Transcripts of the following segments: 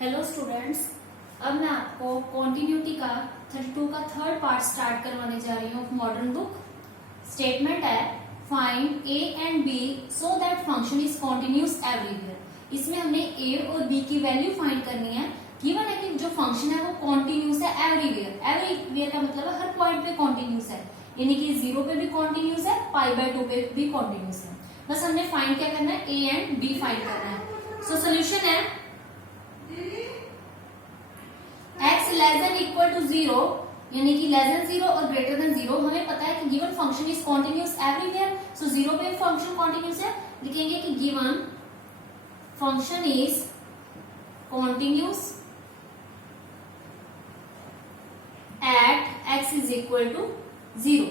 Hello students, अब मैं आपको कॉन्टिन्यूटी का 32 का थर्ड पार्ट स्टार्ट करवाने जा रही हूँ मॉडर्न बुक। स्टेटमेंट है find A and B so that function is continuous everywhere. इसमें हमने ए और बी की वैल्यू फाइंड करनी है। गिवन है कि जो फंक्शन है वो कॉन्टिन्यूस है एवरीवेयर। एवरीवेयर का मतलब है हर पॉइंट पे कॉन्टिन्यूस है, यानी कि 0 पे भी कॉन्टिन्यूस है, π/2 पे भी कॉन्टिन्यूस है। बस हमने फाइंड क्या करना है, ए एंड बी फाइंड करना है। सो सोल्यूशन है x less than equal to 0, यानी कि लेस देन 0 और ग्रेटर देन 0। हमें पता है कि given function is continuous everywhere. So 0 पे फंक्शन कॉन्टिन्यूस है, लिखेंगे कि given function is continuous at x is equal to 0,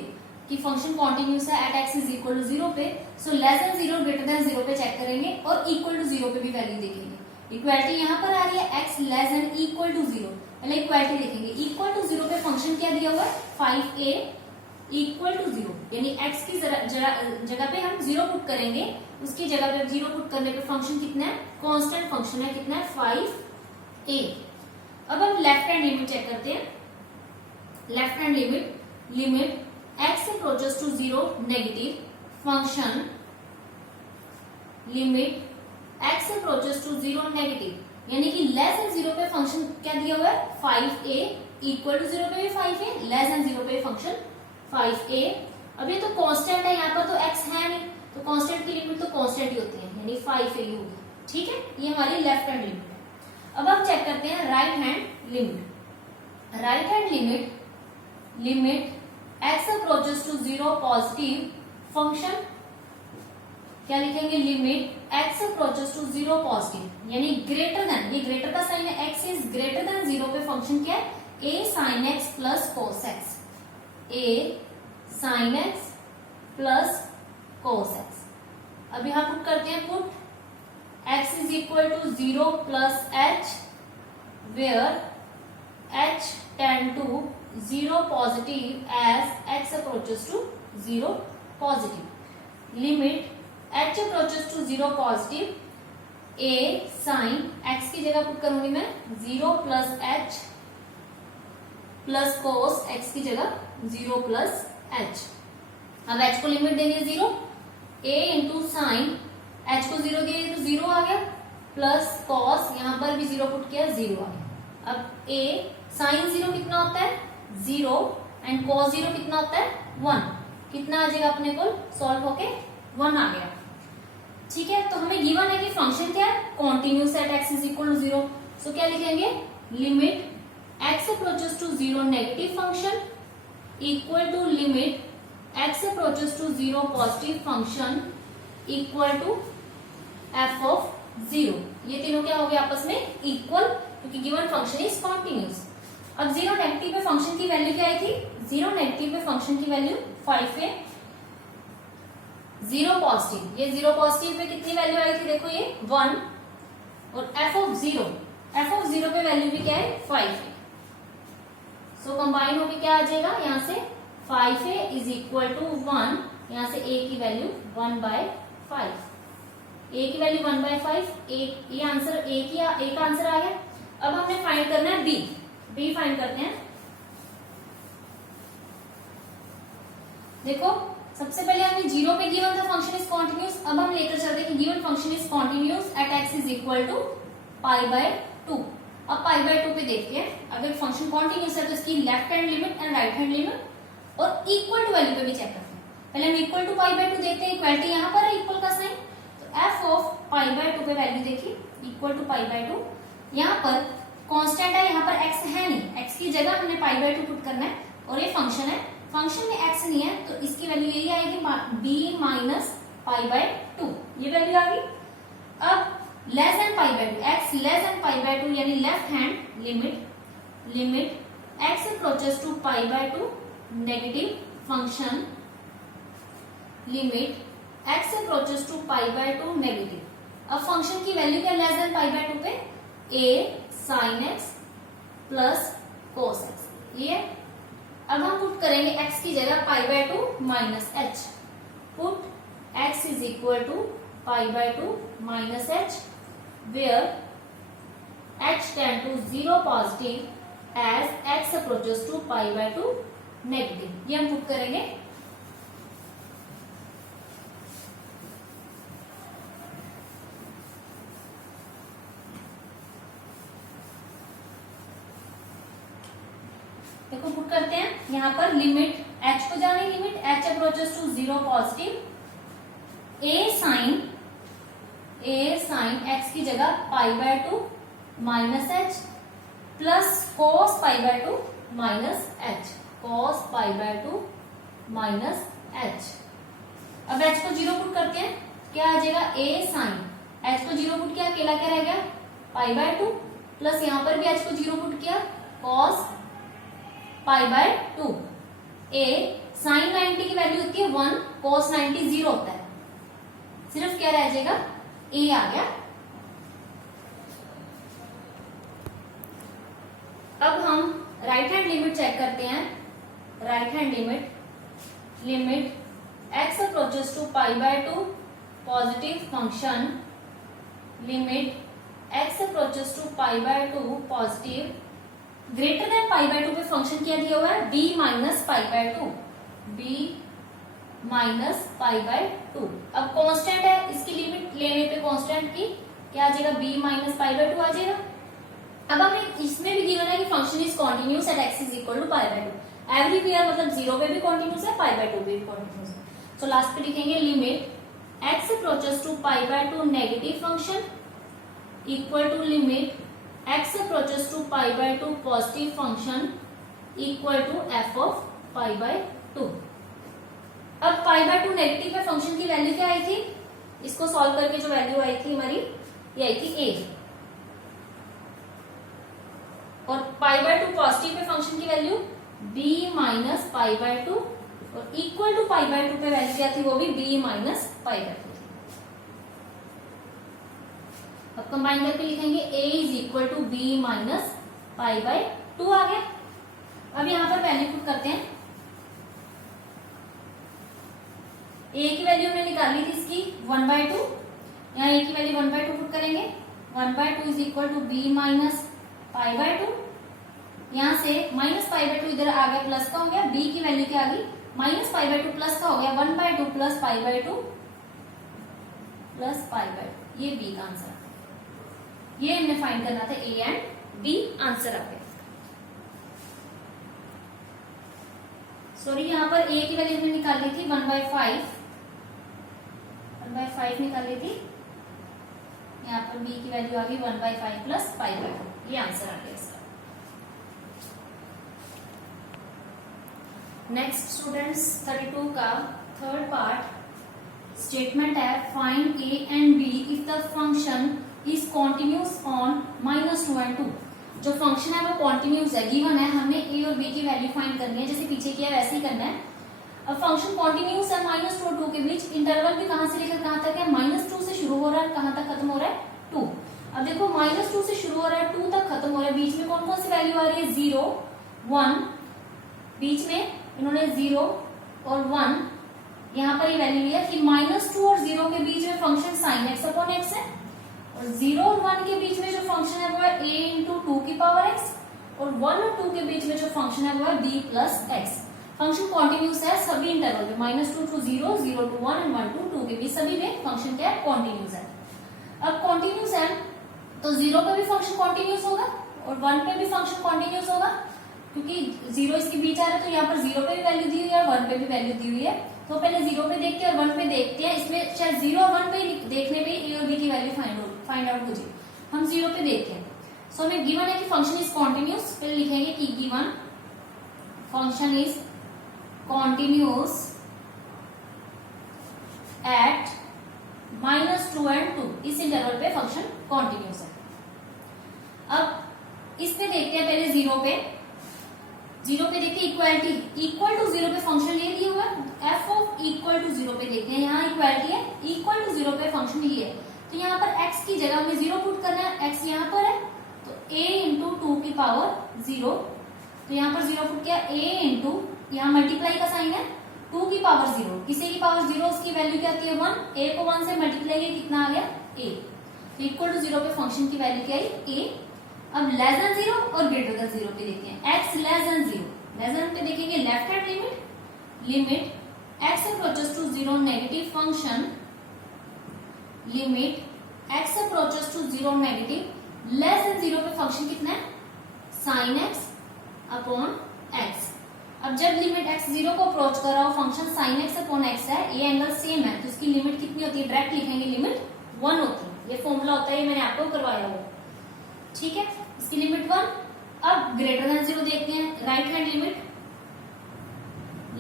कि फंक्शन कॉन्टिन्यूस है at x is equal to 0 पे। So less than 0 greater than 0 पे चेक करेंगे और इक्वल टू 0 पे भी वैल्यू देखेंगे। इक्वालिटी यहाँ पर आ रही है x less than equal to 0, पहले इक्वालिटी देखेंगे। इक्वल टू 0 पे फंक्शन क्या दिया हुआ है, 5a इक्वल टू 0, यानी x की जगह पे हम 0 पुट करेंगे, उसकी जगह पे 0 पुट करने पे फंक्शन कितना है, कांस्टेंट फंक्शन है, कितना है 5a। अब हम लेफ्ट हैंड लिमिट चेक करते हैं। Left hand limit x approaches to 0 negative function limit x approaches to 0 negative, यानी कि लेस देन 0 पे फंक्शन क्या दिया हुआ है 5a, इक्वल टू 0 पे भी 5a, लेस देन 0 पे फंक्शन 5a। अब ये तो कांस्टेंट है, यहाँ पर तो x है नहीं, तो कांस्टेंट की लिमिट तो कांस्टेंट ही होती है, यानी 5a ही होगी। ठीक है, ये हमारी लेफ्ट हैंड लिमिट है। अब हम चेक करते हैं right hand limit. Right hand limit x approaches to 0 positive function, क्या लिखेंगे, limit x approaches to 0 positive, यानी ग्रेटर देन, ये ग्रेटर का साइन है, x इज ग्रेटर देन 0 पे फंक्शन क्या है, a sin x plus cos x, a sin x plus cos x। अब यहां पुट करते हैं, put x is equal to 0 plus h where h tend to 0 positive as x approaches to 0 positive. Limit h approaches to 0 positive, a sine x की जगह put करूंगी मैं 0 plus h plus cos x की जगह 0 plus h। अब h को limit देनी है 0, a इंटू साइन h को 0 दिया तो 0 आ गया, प्लस cos यहां पर भी 0 पुट किया 0 आ गया। अब a साइन 0 कितना होता है 0 एंड cos 0 कितना होता है 1, कितना आ जाएगा अपने को सॉल्व होके 1 आ गया। ठीक है, तो हमें गिवन है कि फंक्शन क्या है, continuous at x is equal to 0। So क्या लिखेंगे, limit x approaches to 0 negative function equal to limit x approaches to 0 positive function equal to f of 0। ये तीनों क्या हो गए आपस में इक्वल, क्योंकि गिवन फंक्शन इज कॉन्टिन्यूस। अब 0 नेगेटिव पे फंक्शन की वैल्यू क्या आई थी, 0 नेगेटिव पे फंक्शन की वैल्यू 5 है, 0 पॉजिटिव, ये 0 पॉजिटिव पे कितनी वैल्यू आई थी, देखो ये 1, और f ऑफ 0 पे वैल्यू भी क्या है 5 है। सो कंबाइन होके क्या आ जाएगा, यहाँ से 5a इज इक्वल टू 1, यहाँ से a की वैल्यू 1/5, a की वैल्यू 1/5, ये आंसर a का आंसर आ गया। अब हमने फाइंड करना है b फाइंड करते हैं। देखो सबसे पहले हमने 0 पे गिवन था फंक्शन इज कॉन्टिन्यूस, अब हम लेकर चलते हैं कि given function is continuous at x is equal to π/2। अब π/2 पे देखते हैं, अगर फंक्शन कॉन्टिन्यूस है तो इसकी left hand limit and right hand limit और इक्वल टू वैल्यू पे भी चेक करते हैं। पहले हम इक्वल टू π/2 देखते हैं, इक्वालिटी यहाँ पर है इक्वल का साइन, तो f ऑफ π/2 पे वैल्यू देखिए इक्वल टू π/2। यहाँ पर कांस्टेंट है, यहाँ पर x है नहीं, x की जगह हमने π/2 पुट करना है, और ये फंक्शन है, फंक्शन में x नहीं है तो इसकी वैल्यू यही आएगी b माइनस π/2, ये वैल्यू आ गई। अब less than π/2, x less than π/2, यानी left hand limit x approaches to π/2 negative function limit x approaches to π/2 negative. अब फंक्शन की वैल्यू क्या लेस देन π/2 पे, a sin x plus cos x, ये। अब हम पुट करेंगे x की जगह π/2 minus h, put x is equal to π/2 minus h, where h tend to 0 positive as x approaches to π/2 negative. ये हम पुट करेंगे। देखो पुट करते हैं। यहाँ पर लिमिट h को जाने, limit h approaches to 0 positive a sine x की जगह π/2 minus h plus cos π/2 minus h, cos π/2 minus h। अब h को 0 पुट करते हैं, क्या आ जाएगा a साइन, h को 0 पुट किया, अकेला क्या रह गया π/2 प्लस यहाँ पर भी h को 0 पुट किया cos π/2। a साइन 90 की वैल्यू होती है 1, cos 90 0 होता है, सिर्फ क्या रह जाएगा a आ गया। अब हम राइट हैंड लिमिट चेक करते हैं। Right hand limit x approaches to π/2 positive function, limit x approaches to π/2 positive greater than π/2 पे फंक्शन क्या दिया हुआ है b माइनस π/2, b माइनस π/2। अब कांस्टेंट है, इसकी लिमिट लेने पे कांस्टेंट की क्या आ जाएगा b माइनस π/2 आ जाएगा। अब हमें इसमें भी गिवन है कि function is continuous at x is equal to π/2। Everywhere मतलब 0 पे भी कॉन्टिन्यूस है, π/2 पे भी कॉन्टिन्यूस है। सो लास्ट पे लिखेंगे limit x approaches to π/2 negative function equal to limit x approaches to π/2 positive function equal to f of π/2। अब π/2 नेगेटिव पे फंक्शन की वैल्यू क्या आई थी, इसको सॉल्व करके जो वैल्यू आई थी हमारी, ये आई थी a, और π/2 पॉजिटिव पे फंक्शन की वैल्यू b माइनस π/2 और इक्वल टू π/2 पे वैल्यू क्या थी, वो भी b माइनस π/2। अब कंबाइन करके लिखेंगे a is equal to b minus π/2 आ गया। अब यहां पर वैल्यू पुट करते हैं। a की वैल्यू हमने निकाली थी इसकी 1/2, यहाँ a की वैल्यू 1/2 पुट करेंगे। 1/2 is equal to b minus π/2, यहां से माइनस π/2 इधर आ गया, प्लस का हो गया, b की वैल्यू क्या आ गई माइनस π/2 प्लस का हो गया 1/2 प्लस π/2 प्लस π/2, ये b का आंसर। ये हमने फाइंड करना था, ए एंड बी आंसर आ गया। सॉरी यहाँ पर ए की वैल्यू हमने निकाली थी 1/5 निकाली थी, यहाँ पर बी की वैल्यू आ गई 1/5 प्लस π/2, ये आंसर आ गया इसका। नेक्स्ट स्टूडेंट्स 32 का थर्ड पार्ट स्टेटमेंट है, find A and B if the function is continuous on -2 and 2। जो फंक्शन है वो कॉन्टिन्यूस है, गिवन है, हमने a और b की वैल्यू फाइंड करनी है, जैसे पीछे किया वैसे ही करना है। अब फंक्शन कॉन्टिन्यूस है -2 और 2 के बीच, इंटरवल भी कहां से लेकर कहां तक है, -2 से शुरू हो रहा है, कहां तक खत्म हो रहा है 2। अब देखो -2 से शुरू हो रहा है, 2 तक खत्म हो रहा है, बीच में कौन कौन सी वैल्यू आ रही है 0 1, बीच में इन्होंने 0 और 1, यहाँ पर ये वैल्यू लिया कि -2 और 0 के बीच में function sin x upon x है, और 0 और 1 के बीच में जो फंक्शन है वो है a इंटू 2 की पावर x, और 1 और 2 के बीच में जो फंक्शन है वो है b plus x। Function continuous है सभी इंटरवल में, -2 to 0, 0 to 1 एंड 1 to 2 के बीच सभी में फंक्शन क्या है कॉन्टिन्यूस है। अब कॉन्टिन्यूस है तो 0 पे भी फंक्शन कॉन्टिन्यूस होगा और 1 पे भी फंक्शन कॉन्टिन्यूस होगा, क्योंकि 0 इसके बीच आ रहा है, तो यहाँ पर 0 पे भी वैल्यू दी हुई है, 1 पे भी वैल्यू दी हुई है। तो पहले 0 पे देखते हैं और 1 पे देखते हैं, इसमें शायद 0 और 1 पे देखने पे a और b की वैल्यू फाइंड आउट हो जाए। हम 0 पे देखते हैं। सो हमें गिवन है कि फंक्शन इज कॉन्टिन्यूस, फिर लिखेंगे कि given function is continuous eight -2 and 2, इस इंटरवल पे फंक्शन कॉन्टिन्यूस है। अब इस पे देखते हैं पहले 0 पे देखते हैं इक्वालिटी, इक्वल टू 0 पे फंक्शन ये दिया हुआ है, f ऑफ इक्वल टू 0 पे देखते हैं, यहाँ इक्वालिटी है, इक्वल टू 0 पे फंक्शन ये है, तो यहाँ पर x की जगह में 0 पुट करना है, x यहाँ पर है तो a इंटू 2 की पावर 0, तो यहाँ पर 0 पुट किया, a इंटू यहाँ मल्टीप्लाई का साइन है 2 की पावर 0, किसी की पावर 0 उसकी वैल्यू क्या आती है 1, a को 1 से मल्टीप्लाई किया कितना आ गया a, तो इक्वल टू 0 पे फंक्शन की वैल्यू क्या आई a। अब लेस देन 0 और ग्रेटर देन 0 पे देखते हैं। x less than 0, less than पे देखेंगे left hand limit x approaches to 0 negative function, limit x approaches to 0 negative less than 0 पे फंक्शन कितना है sin x अपॉन x। अब जब लिमिट x 0 को अप्रोच कर रहा हो function sin x upon x है, ये एंगल सेम है, तो इसकी लिमिट कितनी होती है, डायरेक्ट लिखेंगे लिमिट 1 होती है। ये फॉर्मूला होता है, ये मैंने आपको करवाया हो, ठीक है, इसकी लिमिट 1। अब ग्रेटर देन 0 देखते हैं, right hand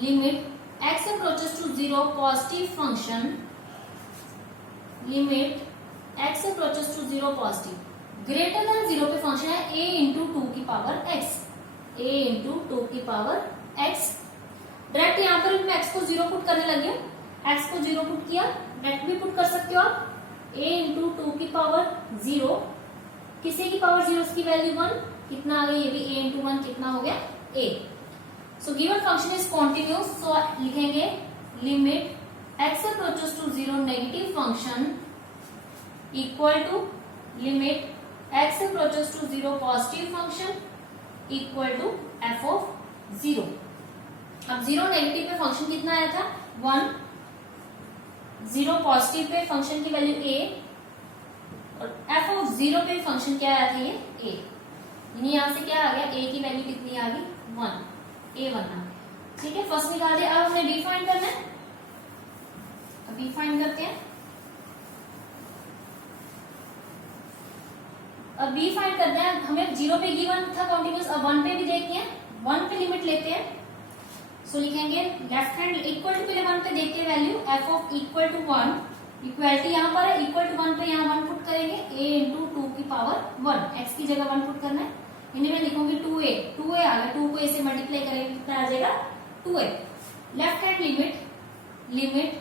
limit x approaches to 0 positive function, limit x approaches to 0 positive, greater than 0 पे फंक्शन है a इंटू 2 की पावर x, a इंटू 2 की पावर x। डायरेक्ट यहाँ पर मैं x को 0 पुट करने लगी हूँ, x को 0 पुट किया, डायरेक्ट भी पुट कर सकते हो आप, a इंटू 2 की पावर 0, किसी की पावर 0 की वैल्यू 1, कितना आ गया, ये भी a इंटू 1 कितना हो गया a। So given function is continuous, so लिखेंगे limit x approaches to 0 negative function equal to limit x approaches to 0 positive function equal to f of 0। अब 0 नेगेटिव पे फंक्शन कितना आया था 1, 0 पॉजिटिव पे फंक्शन की वैल्यू a, और f of 0 पे फंक्शन क्या आया था ये a, यानी यहां से क्या आ गया a की वैल्यू कितनी आ गई 1, a1 आ गया, ठीक है, फर्स्ट निकाल दिया। अब हमें b फाइंड करना है, अब b फाइंड करते हैं। अब b फाइंड करते हैं, हमें 0 पे गिवन था कॉन्टिन्यूस, अब 1 पे भी देखते हैं, 1 पे लिमिट लेते हैं, सो लिखेंगे लेफ्ट हैंड इक्वल टू, पहले 1 पे देखते हैं value f of equal to 1, equality यहाँ पर है, इक्वल टू 1 पे यहाँ 1 पुट करेंगे, a इंटू 2 की पावर 1, x की जगह 1 पुट करना है, इन्हें मैं लिखूंगी 2a, 2a आ गया, 2 को a से मल्टीप्लाई करेंगे कितना आ जाएगा 2a। Left hand limit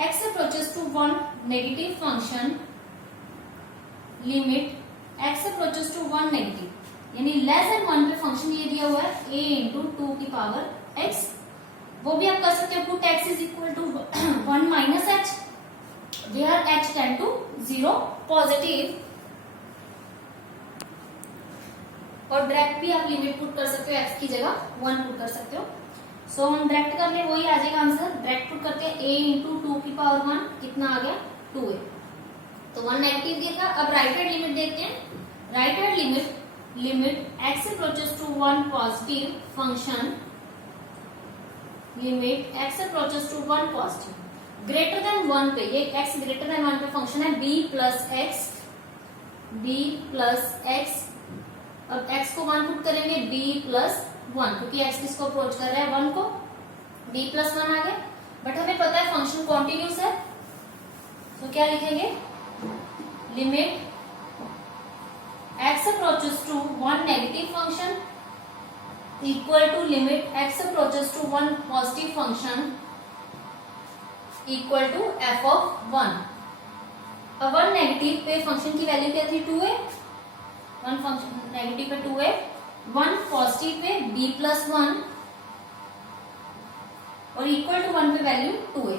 x approaches to 1 negative function, limit x approaches to 1 negative, यानी लेस देन 1 पे फंक्शन ये दिया हुआ है a इंटू 2 की पावर x, वो भी आप कर सकते हो, put x is equal to 1 minus h, where h tend to 0 positive, और डायरेक्ट भी आप लिमिट पुट कर सकते हो, x की जगह 1 पुट कर सकते हो। सो हम डायरेक्ट कर ले, वही आ जाएगा आंसर, डायरेक्ट पुट करते हैं a इंटू 2 की पावर 1 कितना आ गया 2a, तो 1 नेगेटिव दिया था। अब राइट हैंड लिमिट देखते हैं, right hand limit x approaches to 1 positive function, limit x approaches to 1 positive, greater than 1 पे, ये x ग्रेटर देन 1 पे फंक्शन है b प्लस x, अब x को 1 पुट करेंगे b प्लस 1, क्योंकि x किसको अप्रोच कर रहा है 1 को, b प्लस 1 आ गया, बट हमें पता है फंक्शन कॉन्टिन्यूस है, तो क्या लिखेंगे limit x approaches to 1 negative function equal to limit x approaches to 1 positive function equal to f of 1। अब 1 नेगेटिव पे फंक्शन की वैल्यू क्या थी 2a, 1 फंक्शन नेगेटिव पे 2a, 1 positive pay b plus 1, और इक्वल टू 1 पे value 2a,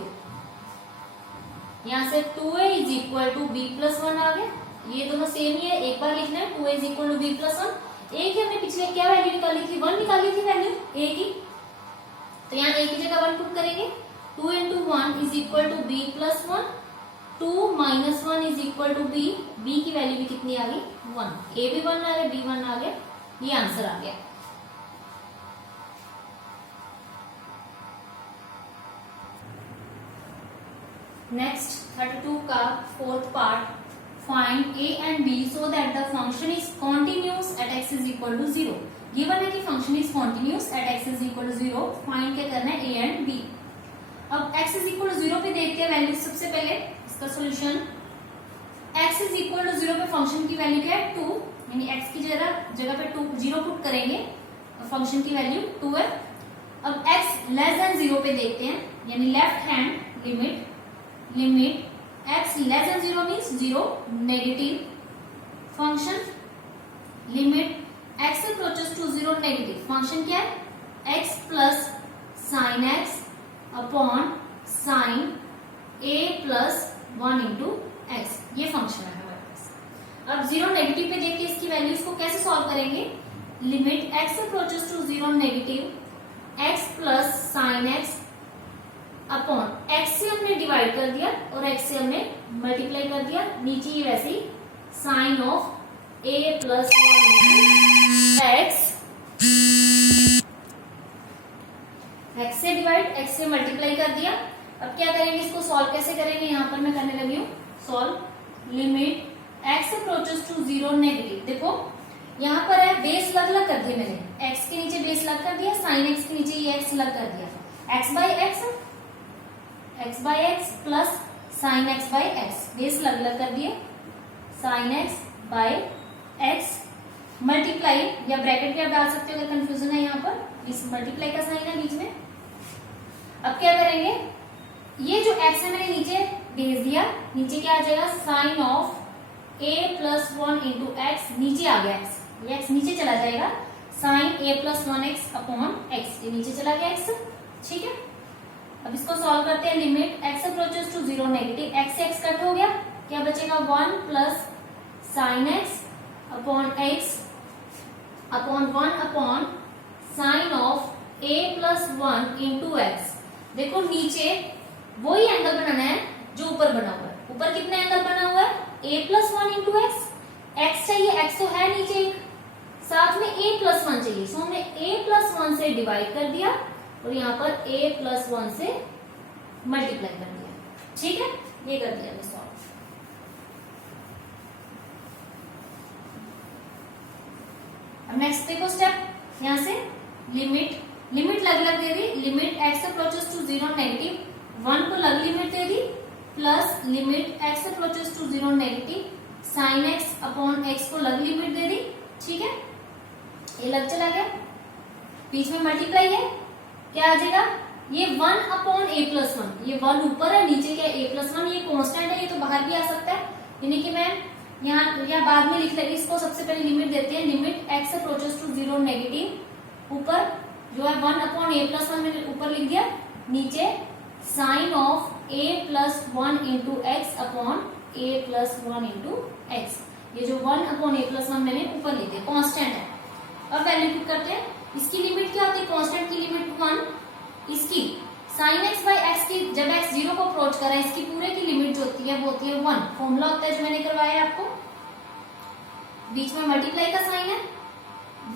यहां से 2a is equal to b plus 1 आ गया, ये दोनों सेम ही है, एक बार लिखना है 2a is equal to b plus 1, a की हमने पिछले क्या वैल्यू निकाली थी 1 निकाली थी वैल्यू a की, तो यहाँ a की जगह 1 पुट करेंगे, 2 into 1 is equal to b plus 1, 2 minus 1 is equal to b, b की वैल्यू भी कितनी आ गई 1, a भी 1 आ गया b 1 आ गया, ये आंसर आ गया। नेक्स्ट 32 का fourth part, find a and b so that the function is continuous at x is equal to 0। Given है कि function is continuous at x is equal to 0, find क्या करना है a एंड b। अब x is equal to 0 पे देखते हैं value, सबसे पहले इसका solution, x is equal to 0 पे फंक्शन की वैल्यू क्या है 2, यानी x की जगह पे 2 0 पुट करेंगे, फंक्शन की वैल्यू 2 है। अब x लेस देन 0 पे देखते हैं, यानी left hand limit x less than 0 means 0 negative function, limit x approaches to 0 negative function क्या है x plus sine x upon sine a plus 1 into x, ये फंक्शन है हमारे पास। अब 0 नेगेटिव पे देखिए इसकी वैल्यूज को कैसे सॉल्व करेंगे, limit x approaches to 0 negative x plus sine x upon x से हमने डिवाइड कर दिया और x से हमने मल्टीप्लाई कर दिया, नीचे ये वैसे ही sine of a plus x, x से डिवाइड x से मल्टीप्लाई कर दिया। अब क्या करेंगे, इसको सॉल्व कैसे करेंगे, यहाँ पर मैं करने लगी हूँ solve limit x approaches to 0 negative. देखो यहाँ पर है बेस अलग अलग कर दिया मैंने, x के नीचे बेस अलग कर दिया, साइन x के नीचे ये x अलग कर दिया, x by x plus sine x by x, base अलग अलग कर दिए, sine x by x multiply या ब्रैकेट भी आप डाल सकते हो अगर कंफ्यूजन है, यहाँ पर इस मल्टीप्लाई का साइन है बीच में। अब क्या करेंगे, ये जो x है मैंने नीचे भेज दिया, नीचे क्या आ जाएगा sine of a plus 1 into x, नीचे आ गया x, ये x नीचे चला जाएगा, sine a plus 1x upon x, ये नीचे चला गया x, ठीक है। अब इसको सॉल्व करते हैं, limit x approaches to 0 negative, x से x कट हो गया, क्या बचेगा 1 plus sine x upon x upon 1 upon sine of a plus 1 into x. देखो नीचे वही एंगल बनाना है जो ऊपर बना हुआ है, ऊपर कितना एंगल बना हुआ है a plus 1 into x, x चाहिए, x तो है नीचे एक, साथ में a प्लस 1 चाहिए, सो हमने a प्लस 1 से डिवाइड कर दिया और यहाँ पर a प्लस 1 से मल्टीप्लाई कर दिया, ठीक है, ये कर दिया हमने सॉल्व। अब नेक्स्ट देखो स्टेप, यहाँ से लिमिट अलग अलग दे दी, limit x approaches to 0 negative 1 को अलग लिमिट दे दी, plus limit x approaches to 0 negative sine x upon x को अलग लिमिट दे दी, ठीक है, ये लग चला गया, बीच में मल्टीप्लाई है, क्या आ जाएगा, ये 1 अपॉन a प्लस 1, ये 1 ऊपर है, नीचे क्या a प्लस 1, ये कांस्टेंट है, ये तो बाहर भी आ सकता है, यानी कि मैं यहाँ बाद में लिख लेंगे, इसको सबसे पहले लिमिट देते हैं, limit x approaches to 0 negative, ऊपर जो है 1 अपॉन a प्लस 1 मैंने ऊपर लिख दिया, नीचे sine of a plus 1 into x upon a plus 1 into x, ये जो 1 अपॉन a प्लस 1 मैंने ऊपर लिख दिया, कांस्टेंट है। अब वैल्यू पुट करते हैं, इसकी लिमिट क्या होती है, कांस्टेंट की लिमिट 1, इसकी साइन x बाई एक्स की, जब x 0 को अप्रोच कर रहा है, इसकी पूरे की लिमिट जो होती है वो होती है 1, फॉर्मूला होता है जो मैंने करवाया है आपको, बीच में मल्टीप्लाई का साइन है,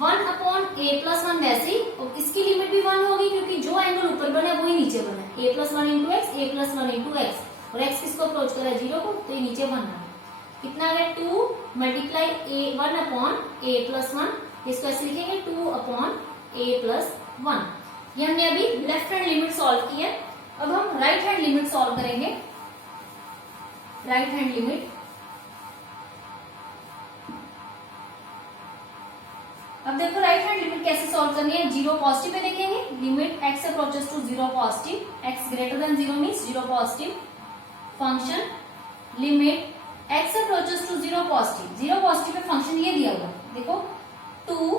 1 अपॉन a प्लस 1 वैसे ही, और इसकी लिमिट भी 1 होगी क्योंकि जो एंगल ऊपर बना है वही नीचे बना है, a plus 1 into x, a plus 1 into x, और x किसको अप्रोच कर रहा है 0 को, तो ये नीचे 1 है, कितना आ गया 2 multiply a 1 upon a plus 1, इसको ऐसे लिखेंगे 2 अपॉन a प्लस 1। ये हमने अभी लेफ्ट हैंड लिमिट सॉल्व की है, अब हम राइट हैंड लिमिट सॉल्व करेंगे, राइट हैंड लिमिट। अब देखो राइट हैंड लिमिट कैसे सॉल्व करनी है, 0 पॉजिटिव पे देखेंगे, limit x approaches to 0 positive, x greater than 0 means 0 positive, function limit x approaches to 0 positive, 0 positive पे फंक्शन ये दिया हुआ, देखो 2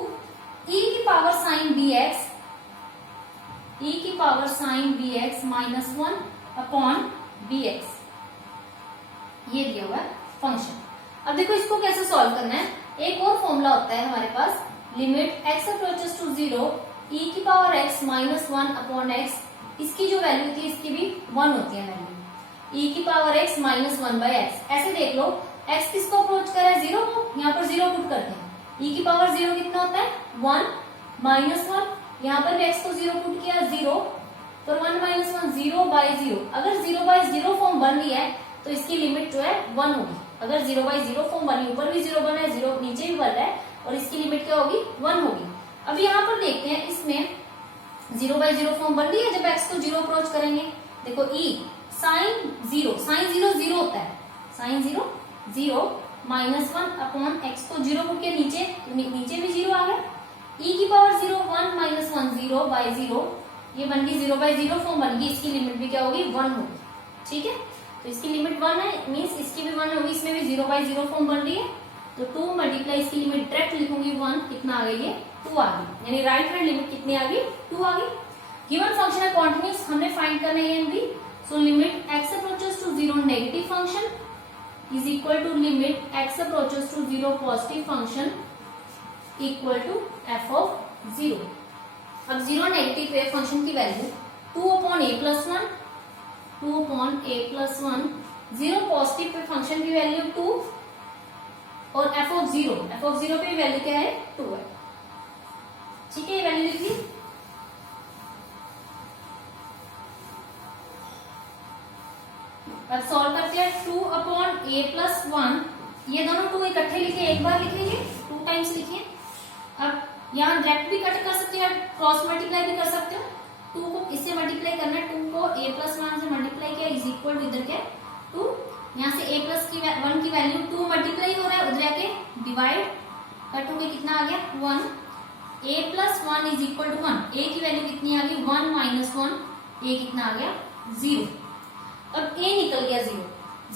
e की पावर साइन bx, e की power sine bx minus 1 upon bx, ये दिया हुआ है फंक्शन। अब देखो इसको कैसे सॉल्व करना है, एक और फॉर्मूला होता है हमारे पास, limit x approaches to 0 e की power x minus 1 upon x, इसकी जो वैल्यू थी इसकी भी 1 होती है वैल्यू, e की power x minus 1 by x, ऐसे देख लो x किसको अप्रोच कर रहा है 0 को, यहाँ पर 0 पुट करते हैं, e की पावर 0 कितना होता है 1 माइनस 1, यहाँ पर भी x को 0 पुट किया 0, तो 1 माइनस 1 0 बाई 0, अगर 0 बाई 0 फॉर्म बन रही है तो इसकी लिमिट जो है 1 होगी, अगर 0 बाई 0 फॉर्म बनी, ऊपर भी 0 बना है, 0 नीचे भी बन रहा है, और इसकी लिमिट क्या होगी 1 होगी। अब यहाँ पर देखते हैं, इसमें 0 बाई 0 फॉर्म बन रही है, जब x को 0 अप्रोच करेंगे, देखो e साइन 0, साइन 0 0 होता है, साइन 0 0 माइनस 1 अपॉन x को 0 पुट के नीचे भी 0 आ गया, e की पावर 0 1 माइनस 1 0 बाई 0, ये बन गई 0 बाई 0 फॉर्म बन गई, इसकी लिमिट भी क्या होगी 1 होगी, ठीक है, तो इसकी लिमिट 1 है, मीन्स इसकी भी 1 होगी, इसमें भी 0 बाई 0 फॉर्म बन रही है, तो 2 मल्टीप्लाई इसकी लिमिट डायरेक्ट लिखूंगी 1, कितना आ गई ये 2 आ गई, यानी राइट हैंड लिमिट कितनी आ गई 2 आ गई। गिवन फंक्शन है कॉन्टिन्यूस, हमने फाइंड करना है and B, so limit x approaches to 0 negative function, is equal to limit x approaches to 0 positive function equal to f of 0। अब 0 नेगेटिव पे फंक्शन की वैल्यू 2/a+1, 2/a+1, 0 पॉजिटिव पे function की value 2 और f of 0 पे value क्या है 2 है। ठीक है, ये वैल्यू लिख ली। अब सॉल्व करते हैं 2/a+1, ये दोनों 2 इकट्ठे लिखे, एक बार लिखेंगे 2 टाइम्स लिखिए। अब यहाँ डायरेक्ट भी कट कर सकते हो, क्रॉस मल्टीप्लाई भी कर सकते हो। 2 को इससे मल्टीप्लाई करना है, 2 को a+1 से मल्टीप्लाई किया इज इक्वल टू इधर क्या 2, यहाँ से a+1 की वैल्यू 2 मल्टीप्लाई हो रहा है, उधर आके डिवाइड कट होके कितना आ गया 1, a+1 is equal to 1, a की वैल्यू कितनी आ गई 1 - 1, a कितना आ गया 0। अब a निकल गया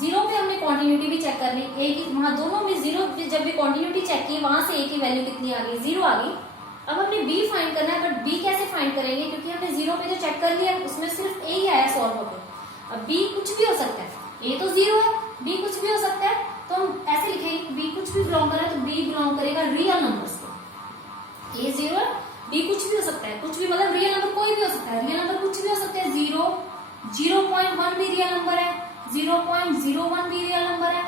0 पे हमने कॉन्टिन्यूटी भी चेक कर ली, a की वहां दोनों में 0 जब भी कॉन्टिन्यूटी चेक की वहां से a की वैल्यू कितनी आ गई 0 आ गई। अब हमने b फाइंड करना है, बट b कैसे फाइंड करेंगे, क्योंकि हमने 0 पे जो चेक कर लिया उसमें सिर्फ a ही आया सॉल्व होकर। अब b कुछ भी हो सकता है, a तो 0 है, b कुछ भी हो सकता है, तो हम ऐसे लिखेंगे b कुछ भी बिलोंग कर रहा है तो b बिलोंग करेगा रियल नंबर्स को। a 0 है, b कुछ भी हो सकता है, कुछ भी मतलब रियल नंबर कोई भी हो सकता है, रियल नंबर कुछ भी हो सकता है, 0, 0.1 भी रियल नंबर है, 0.01 भी रियल नंबर है,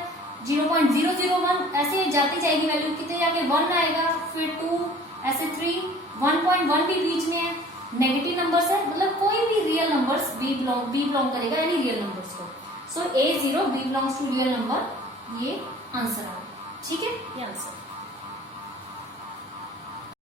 0.001, ऐसे जाती जाएगी वैल्यू, कितने जाके 1 आएगा, फिर 2, ऐसे 3, 1.1 भी बीच में है, नेगेटिव नंबर्स है, मतलब कोई भी रियल नंबर्स b बिलोंग करेगा यानी रियल नंबर्स को। So a 0 b belongs to real number, ये आंसर आ गया। ठीक है, ये आंसर।